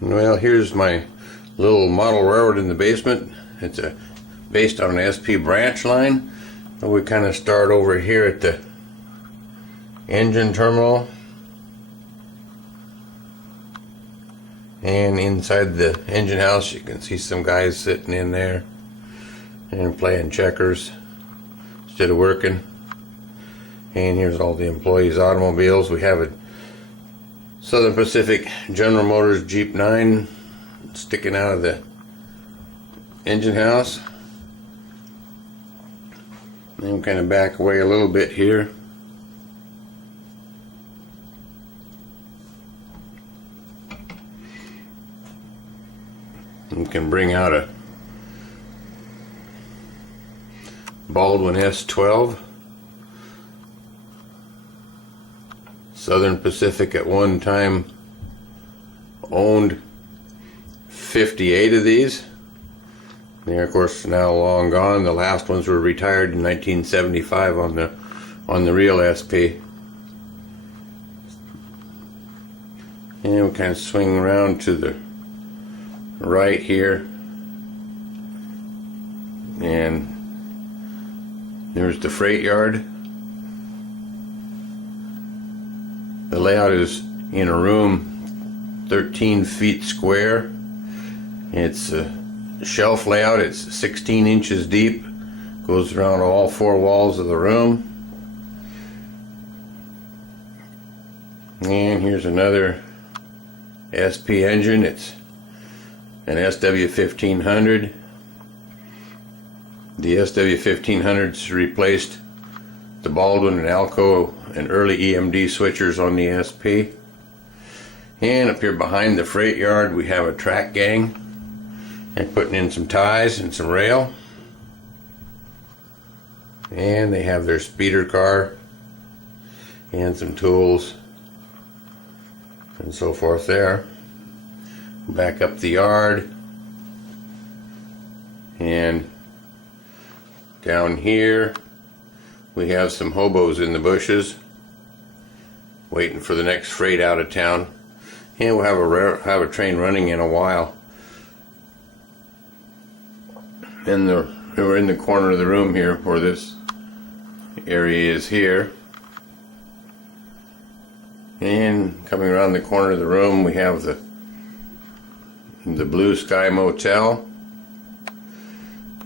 Well, here's my little model railroad in the basement. It's based on an SP branch line. We kind of start over here at the engine terminal, and inside the engine house you can see some guys sitting in there and playing checkers instead of working. And here's all the employees' automobiles. We have a Southern Pacific General Motors Jeep 9 sticking out of the engine house. Then we kind of back away a little bit here. We can bring out a Baldwin S12. Southern Pacific at one time owned 58 of these. They're of course now long gone. The last ones were retired in 1975 on the real SP. And we'll kind of swing around to the right here, and there's the freight yard. The layout is in a room 13 feet square. It's a shelf layout. It's 16 inches deep, goes around all four walls of the room. And here's another SP engine. It's an SW1500. The SW1500's replaced the Baldwin and Alco and early EMD switchers on the SP. And up here behind the freight yard we have a track gang and putting in some ties and some rail. And they have their speeder car and some tools and so forth there. Back up the yard, and down here we have some hobos in the bushes waiting for the next freight out of town, and we'll have a train running in a while. And we're in the corner of the room here where this area is here, and coming around the corner of the room we have the Blue Sky Motel,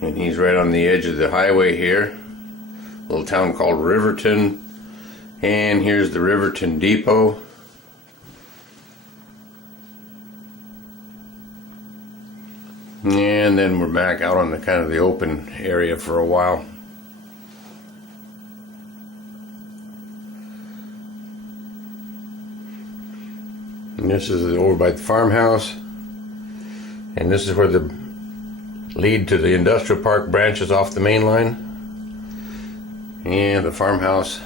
and he's right on the edge of the highway here, a little town called Riverton. And here's the Riverton Depot. And then we're back out on the kind of the open area for a while. And this is over by the farmhouse. And this is where the lead to the industrial park branches off the main line. And the farmhouse,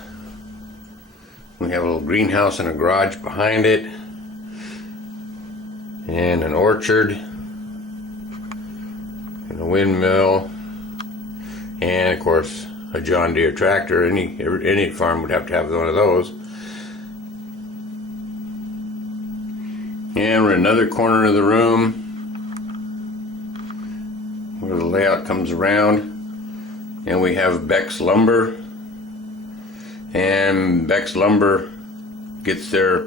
we have a little greenhouse and a garage behind it, and an orchard, and a windmill, and of course a John Deere tractor. Any farm would have to have one of those. And we're in another corner of the room where the layout comes around, and we have Beck's Lumber. And Beck's Lumber gets their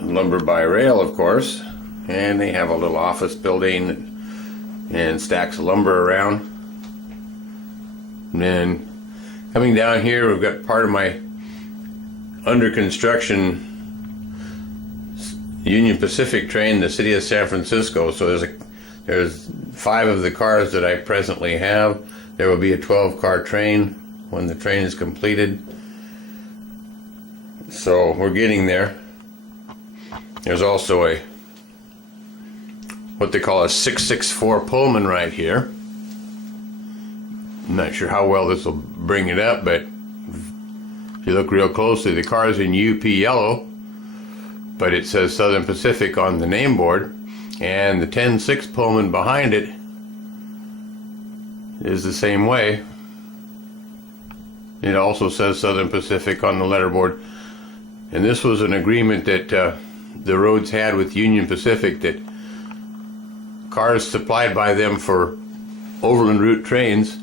lumber by rail, of course, and they have a little office building and stacks of lumber around. And then coming down here we've got part of my under construction Union Pacific train, the city of San Francisco. So there's 5 of the cars that I presently have. There will be a 12-car train when the train is completed. So we're getting there. There's also a what they call a 664 Pullman right here. I'm not sure how well this will bring it up, but if you look real closely, the car is in UP yellow, but it says Southern Pacific on the name board, and the 10-6 Pullman behind it is the same way. It also says Southern Pacific on the letterboard. And this was an agreement that the roads had with Union Pacific, that cars supplied by them for overland route trains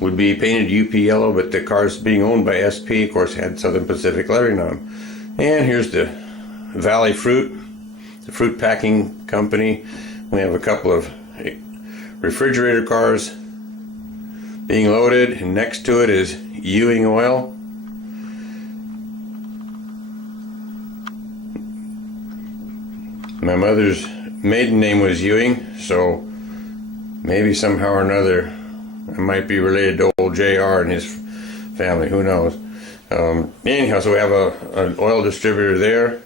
would be painted UP yellow, but the cars being owned by SP, of course, had Southern Pacific lettering on them. And here's the Valley Fruit, the fruit packing company. We have a couple of refrigerator cars being loaded, and next to it is Ewing Oil. My mother's maiden name was Ewing, so maybe somehow or another I might be related to old JR and his family, who knows. Anyhow, so we have an oil distributor there,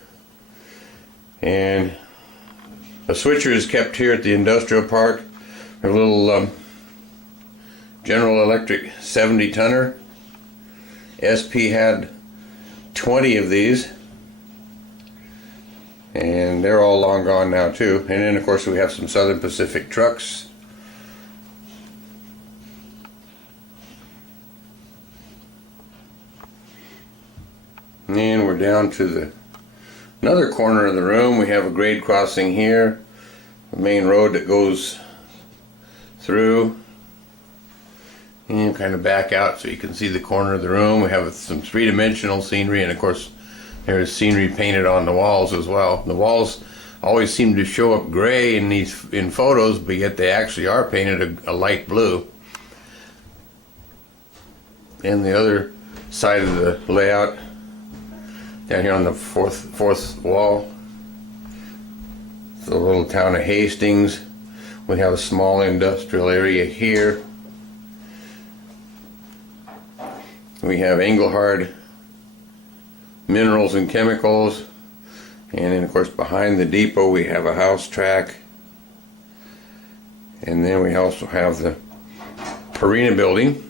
and a switcher is kept here at the industrial park. A little General Electric 70-tonner. SP had 20 of these, and they're all long gone now too. And then of course we have some Southern Pacific trucks. And we're down to another corner of the room. We have a grade crossing here, the main road that goes through, and kind of back out so you can see the corner of the room. We have some three-dimensional scenery, and of course there's scenery painted on the walls as well. The walls always seem to show up gray in photos, but yet they actually are painted a light blue. And the other side of the layout, down here on the fourth wall, the little town of Hastings. We have a small industrial area here. We have Engelhard Minerals and Chemicals, and then of course behind the depot we have a house track, and then we also have the Purina building.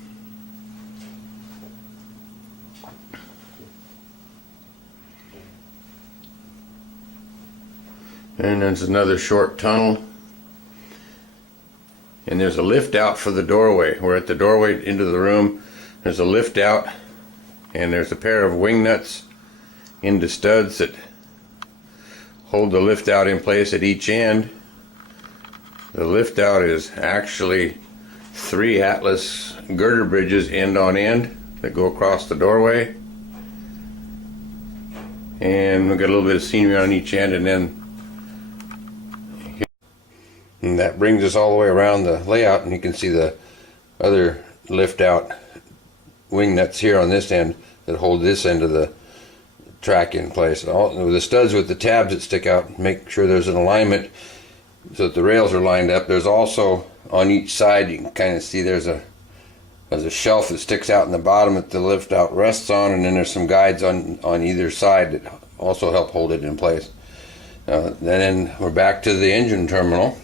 And there's another short tunnel, and there's a lift out for the doorway. We're at the doorway into the room. There's a lift out, and there's a pair of wing nuts into studs that hold the lift out in place at each end. The lift out is actually 3 Atlas girder bridges end on end that go across the doorway, and we've got a little bit of scenery on each end, and that brings us all the way around the layout, and you can see the other lift out wing nuts here on this end that hold this end of the track in place. All the studs with the tabs that stick out make sure there's an alignment so that the rails are lined up. There's also on each side, you can kind of see there's a shelf that sticks out in the bottom that the lift out rests on, and then there's some guides on either side that also help hold it in place. Then we're back to the engine terminal.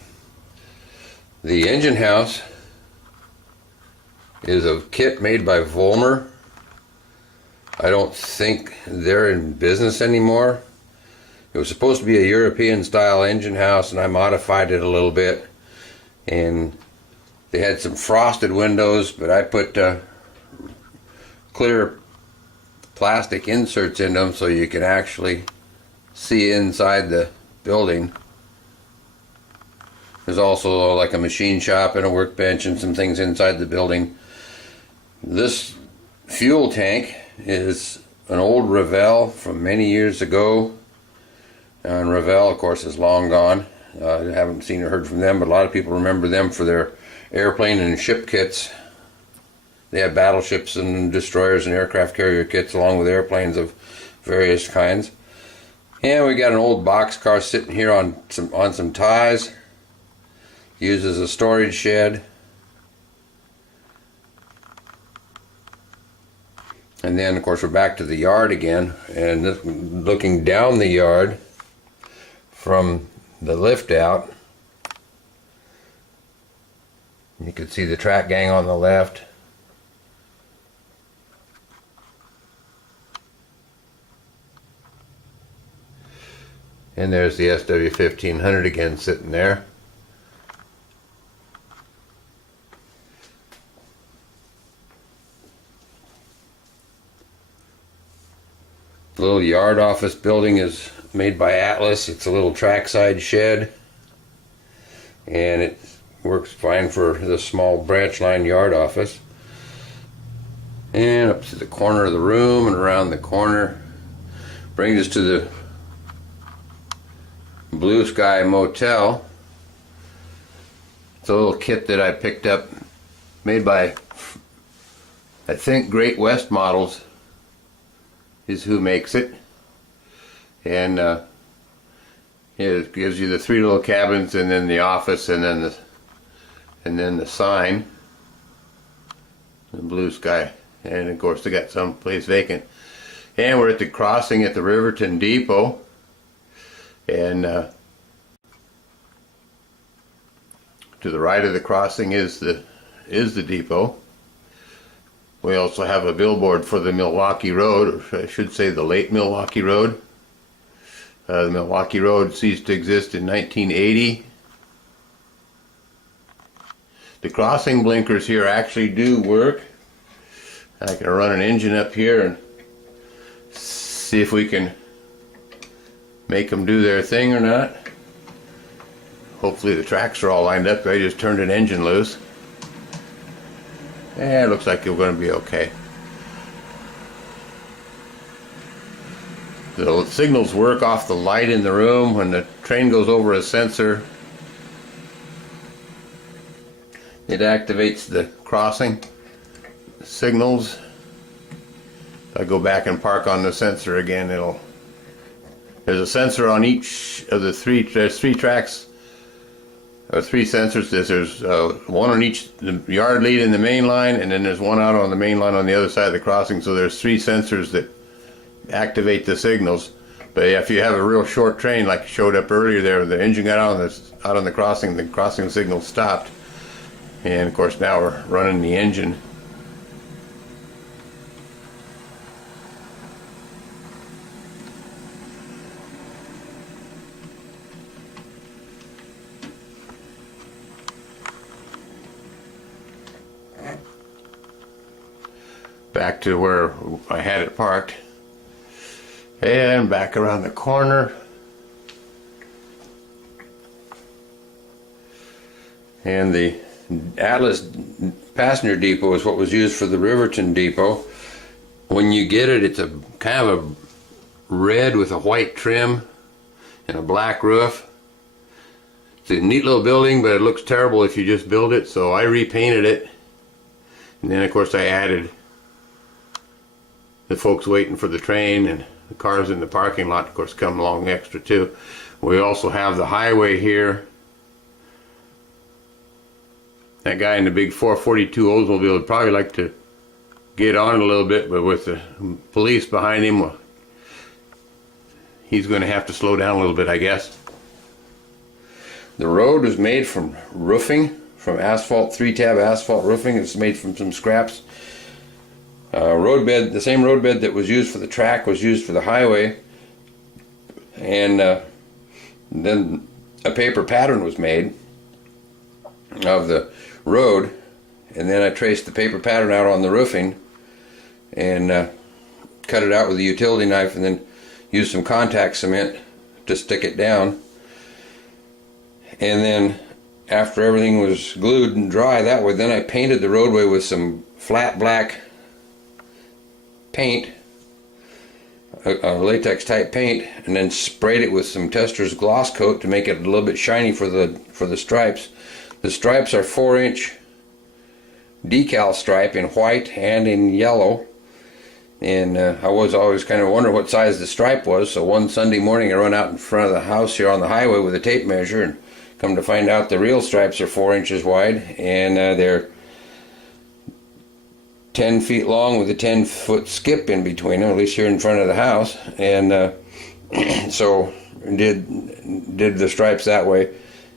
The engine house is a kit made by Volmer. I don't think they're in business anymore. It was supposed to be a European style engine house, and I modified it a little bit, and they had some frosted windows, but I put clear plastic inserts in them so you can actually see inside the building. There's also like a machine shop and a workbench and some things inside the building. This fuel tank is an old Revell from many years ago, and Revell of course is long gone. I haven't seen or heard from them, but a lot of people remember them for their airplane and ship kits. They had battleships and destroyers and aircraft carrier kits along with airplanes of various kinds. And we got an old boxcar sitting here on some ties. Used as a storage shed. And then of course we're back to the yard again, and looking down the yard from the lift out, you can see the track gang on the left. And there's the SW1500 again sitting there. The little yard office building is made by Atlas. It's a little trackside shed, and it works fine for the small branch line yard office. And up to the corner of the room and around the corner brings us to the Blue Sky Motel. It's a little kit that I picked up, made by, I think, Great West Models is who makes it. And it gives you the 3 little cabins, and then the office, and then the sign, the Blue Sky. And of course they got some place vacant. And we're at the crossing at the Riverton Depot, and to the right of the crossing is the depot. We also have a billboard for the Milwaukee Road, or I should say the late Milwaukee Road. The Milwaukee Road ceased to exist in 1980. The crossing blinkers here actually do work. I can run an engine up here and see if we can make them do their thing or not. Hopefully the tracks are all lined up. I just turned an engine loose. Yeah, it looks like we're going to be okay. The signals work off the light in the room. When the train goes over a sensor, it activates the crossing signals. If I go back and park on the sensor again, there's a sensor on each of the there's 3 tracks, or 3 sensors. There's one on each, the yard lead in the main line, and then there's one out on the main line on the other side of the crossing. So there's 3 sensors that activate the signals. But if you have a real short train like showed up earlier there, the engine got out on the crossing signal stopped. And of course now we're running the engine. Back to where I had it parked, and back around the corner, and the Atlas passenger depot is what was used for the Riverton depot. When you get it, it's a kind of a red with a white trim and a black roof. It's a neat little building, but it looks terrible if you just build it, so I repainted it. And then of course I added the folks waiting for the train, and the cars in the parking lot of course come along extra too. We also have the highway here. That guy in the big 442 Oldsmobile would probably like to get on a little bit, but with the police behind him, well, he's going to have to slow down a little bit, I guess. The road was made from roofing, from asphalt, 3-tab asphalt roofing. It's made from some scraps. Roadbed, the same roadbed that was used for the track was used for the highway, and then a paper pattern was made of the road, and then I traced the paper pattern out on the roofing and cut it out with a utility knife, and then used some contact cement to stick it down. And then after everything was glued and dry that way, then I painted the roadway with some flat black paint, a latex type paint, and then sprayed it with some Tester's gloss coat to make it a little bit shiny for the stripes. The stripes are 4-inch decal stripe in white and in yellow, and I was always kind of wondering what size the stripe was. So one Sunday morning I run out in front of the house here on the highway with a tape measure, and come to find out the real stripes are 4 inches wide, and they're 10 feet long with a 10-foot skip in between them, at least here in front of the house. And so did the stripes that way.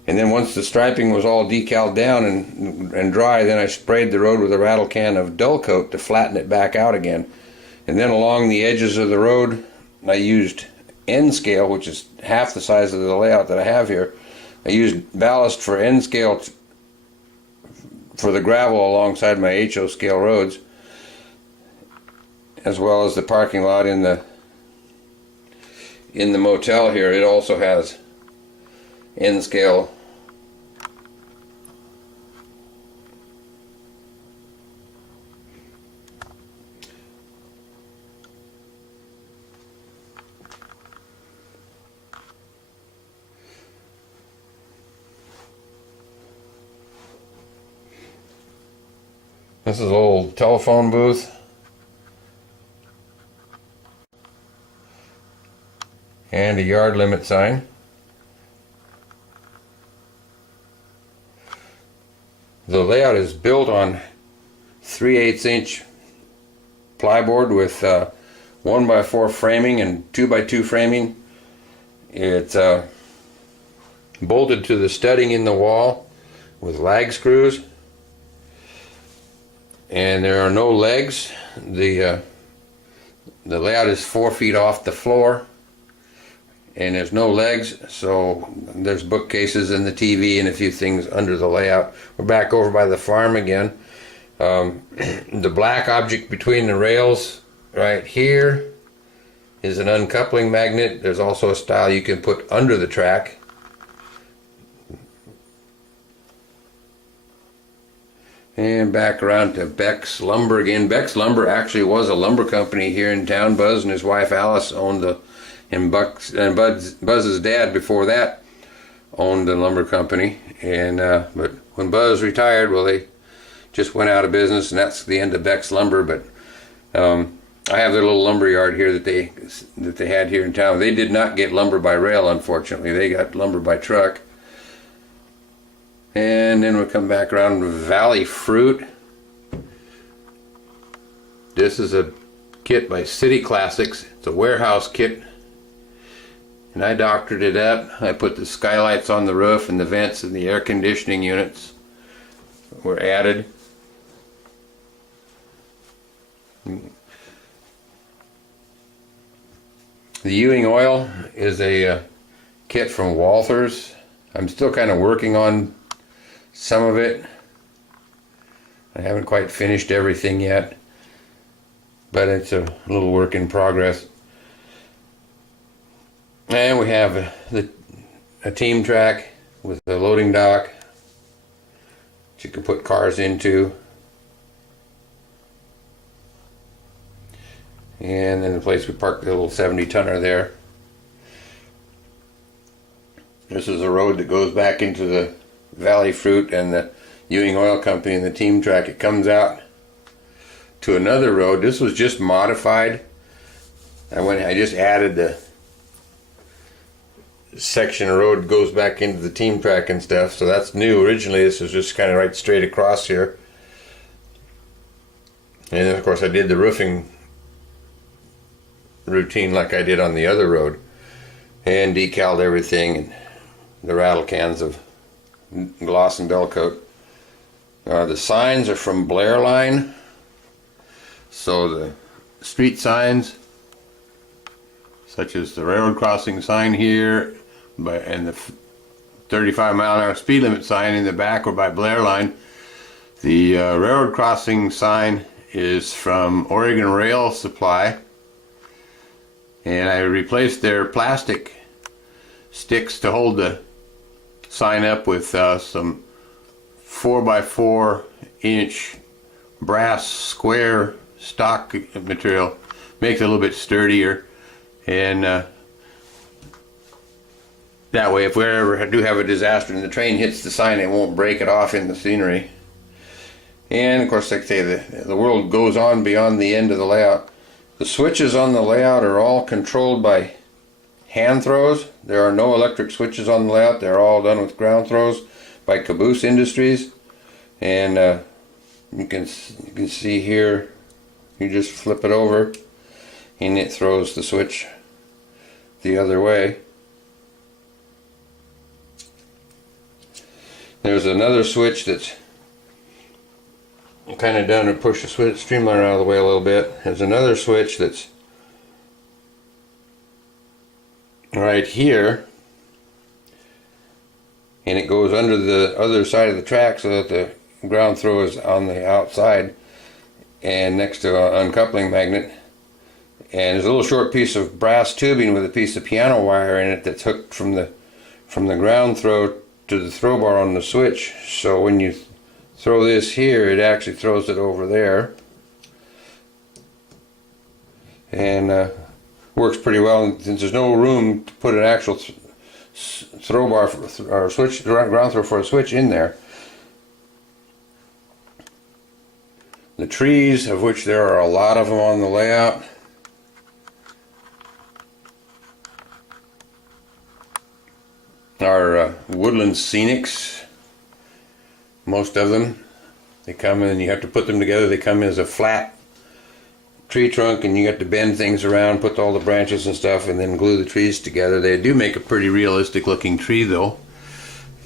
And then once the striping was all decaled down and dry, then I sprayed the road with a rattle can of dull coat to flatten it back out again. And then along the edges of the road I used N scale, which is half the size of the layout that I have here. I used ballast for N scale for the gravel alongside my HO scale roads, as well as the parking lot in the in the motel here, it also has N scale. This is an old telephone booth. And a yard limit sign. The layout is built on 3/8 inch plyboard with 1x4 framing and 2x2 framing. It's bolted to the studding in the wall with lag screws. And there are no legs. The layout is 4 feet off the floor, and there's no legs, so there's bookcases and the TV and a few things under the layout. We're back over by the farm again. The black object between the rails right here is an uncoupling magnet. There's also a style you can put under the track. And back around to Beck's Lumber again. Beck's Lumber actually was a lumber company here in town. Buzz and his wife Alice owned Buzz's dad before that owned the lumber company. And but when Buzz retired, well, they just went out of business, and that's the end of Beck's Lumber. But I have their little lumber yard here that they had here in town. They did not get lumber by rail, unfortunately. They got lumber by truck. And then we'll come back around to Valley Fruit. This is a kit by City Classics. It's a warehouse kit. And I doctored it up. I put the skylights on the roof, and the vents and the air conditioning units were added. The Ewing oil is a kit from Walthers. I'm still kind of working on some of it. I haven't quite finished everything yet, but it's a little work in progress. And we have a team track with a loading dock that you can put cars into, and then the place we parked the little 70-tonner there. This is a road that goes back into the Valley Fruit and the Ewing Oil Company and the team track. It comes out to another road. This was just modified. I just added the section of road that goes back into the team track and stuff, so that's new. Originally this was just kind of right straight across here. And then of course I did the roofing routine like I did on the other road, and decaled everything, and the rattle cans of gloss and bell coat. The signs are from Blair Line, so the street signs such as the railroad crossing sign here and the 35-mile-an-hour speed limit sign in the back were by Blair Line. The railroad crossing sign is from Oregon Rail Supply, and I replaced their plastic sticks to hold the sign up with some 4x4 inch brass square stock material. Makes it a little bit sturdier, and that way if we ever do have a disaster and the train hits the sign, it won't break it off in the scenery. And of course, like I say, the world goes on beyond the end of the layout. The switches on the layout are all controlled by hand throws. There are no electric switches on the layout. They're all done with ground throws by Caboose Industries. And you can see here, you just flip it over and it throws the switch the other way. There's another switch that's kind of done to push the streamliner out of the way a little bit. There's another switch that's right here, and it goes under the other side of the track so that the ground throw is on the outside and next to an uncoupling magnet. And there's a little short piece of brass tubing with a piece of piano wire in it that's hooked from the ground throw to the throw bar on the switch. So when you throw this here, it actually throws it over there, and works pretty well. And since there's no room to put an actual throw bar or switch, ground throw for a switch in there, the trees, of which there are a lot of them on the layout, are woodland scenics. Most of them, they come in, you have to put them together. They come in as a flat tree trunk, and you have to bend things around, put all the branches and stuff, and then glue the trees together. They do make a pretty realistic looking tree though,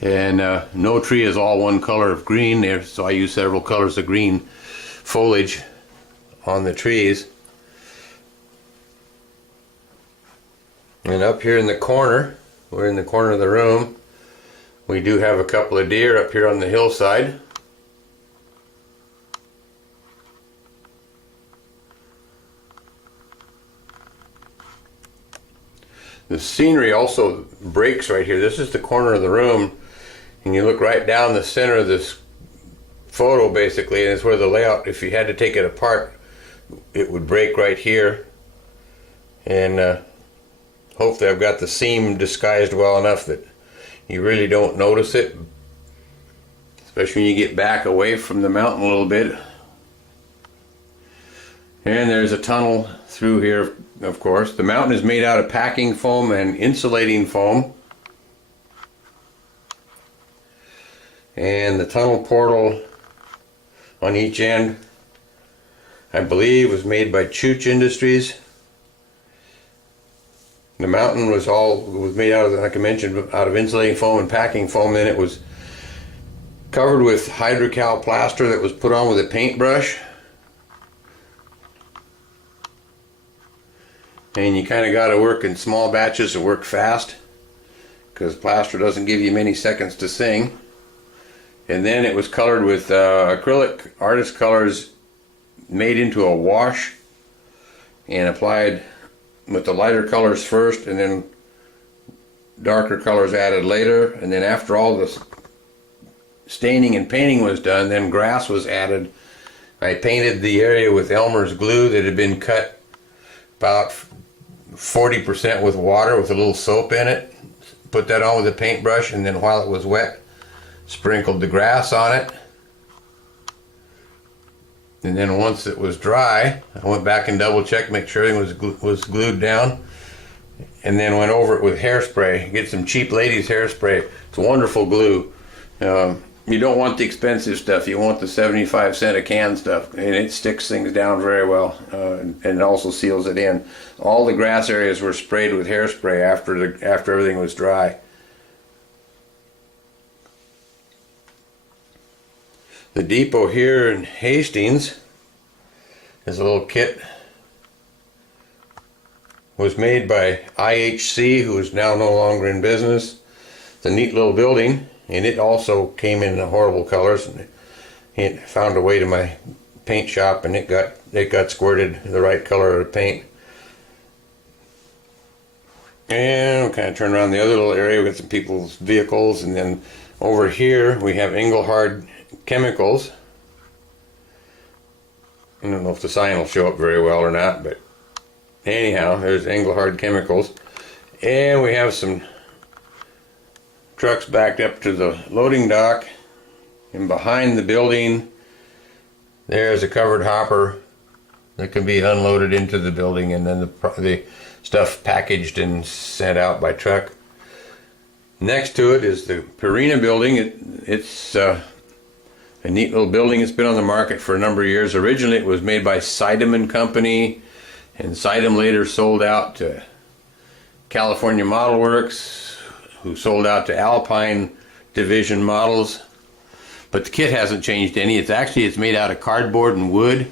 and no tree is all one color of green there, so I use several colors of green foliage on the trees. And up here in the corner, we're in the corner of the room, we do have a couple of deer up here on the hillside. The scenery also breaks right here. This is the corner of the room, and you look right down the center of this photo basically, and it's where the layout, if you had to take it apart, it would break right here. And hopefully I've got the seam disguised well enough that you really don't notice it, especially when you get back away from the mountain a little bit. And there's a tunnel through here, of course. The mountain is made out of packing foam and insulating foam. And the tunnel portal on each end, I believe, was made by Chooch Industries. The mountain was made out of, like I mentioned, out of insulating foam and packing foam. Then it was covered with hydrocal plaster that was put on with a paintbrush. And you kind of got to work in small batches to work fast, because plaster doesn't give you many seconds to sing. And then it was colored with acrylic artist colors made into a wash and applied with the lighter colors first, and then darker colors added later. And then after all the staining and painting was done, then grass was added. I painted the area with Elmer's glue that had been cut about 40% with water with a little soap in it. Put that on with a paintbrush, and then while it was wet, sprinkled the grass on it. And then once it was dry, I went back and double checked, make sure everything was glued down, and then went over it with hairspray. Get some cheap ladies hairspray. It's wonderful glue. You don't want the expensive stuff. You want the 75-cent a can stuff, and it sticks things down very well, and it also seals it in. All the grass areas were sprayed with hairspray after everything was dry. The depot here in Hastings is a little kit. Was made by IHC, who is now no longer in business. It's a neat little building, and it also came in horrible colors. And it found a way to my paint shop, and it got squirted the right color of paint. And we'll kind of turn around the other little area. We got some people's vehicles, and then over here we have Engelhard Chemicals. I don't know if the sign will show up very well or not, but anyhow, there's Engelhard Chemicals. And we have some trucks backed up to the loading dock, and behind the building there's a covered hopper that can be unloaded into the building, and then the stuff packaged and sent out by truck. Next to it is the Purina building. It's a neat little building. It's been on the market for a number of years. Originally it was made by Sidem and Company, and Sidem later sold out to California Model Works, who sold out to Alpine Division Models. But the kit hasn't changed any. It's made out of cardboard and wood,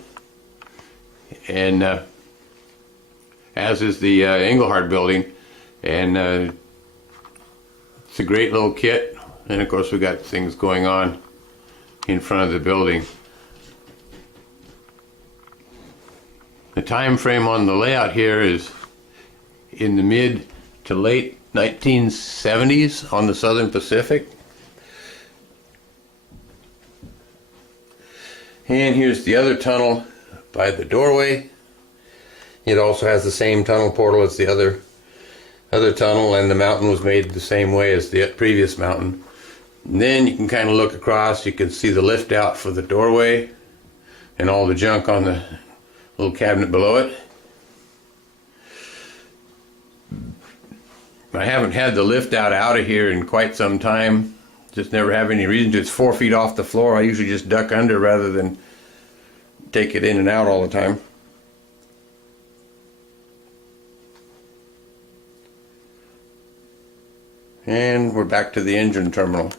and as is the Engelhard building. And it's a great little kit. And of course we got things going on in front of the building. The time frame on the layout here is in the mid to late 1970s on the Southern Pacific. And here's the other tunnel by the doorway. It also has the same tunnel portal as the other tunnel, and the mountain was made the same way as the previous mountain. And then you can kind of look across, you can see the lift out for the doorway and all the junk on the little cabinet below it. I haven't had the lift out of here in quite some time. Just never have any reason to. It's 4 feet off the floor. I usually just duck under rather than take it in and out all the time. And we're back to the engine terminal.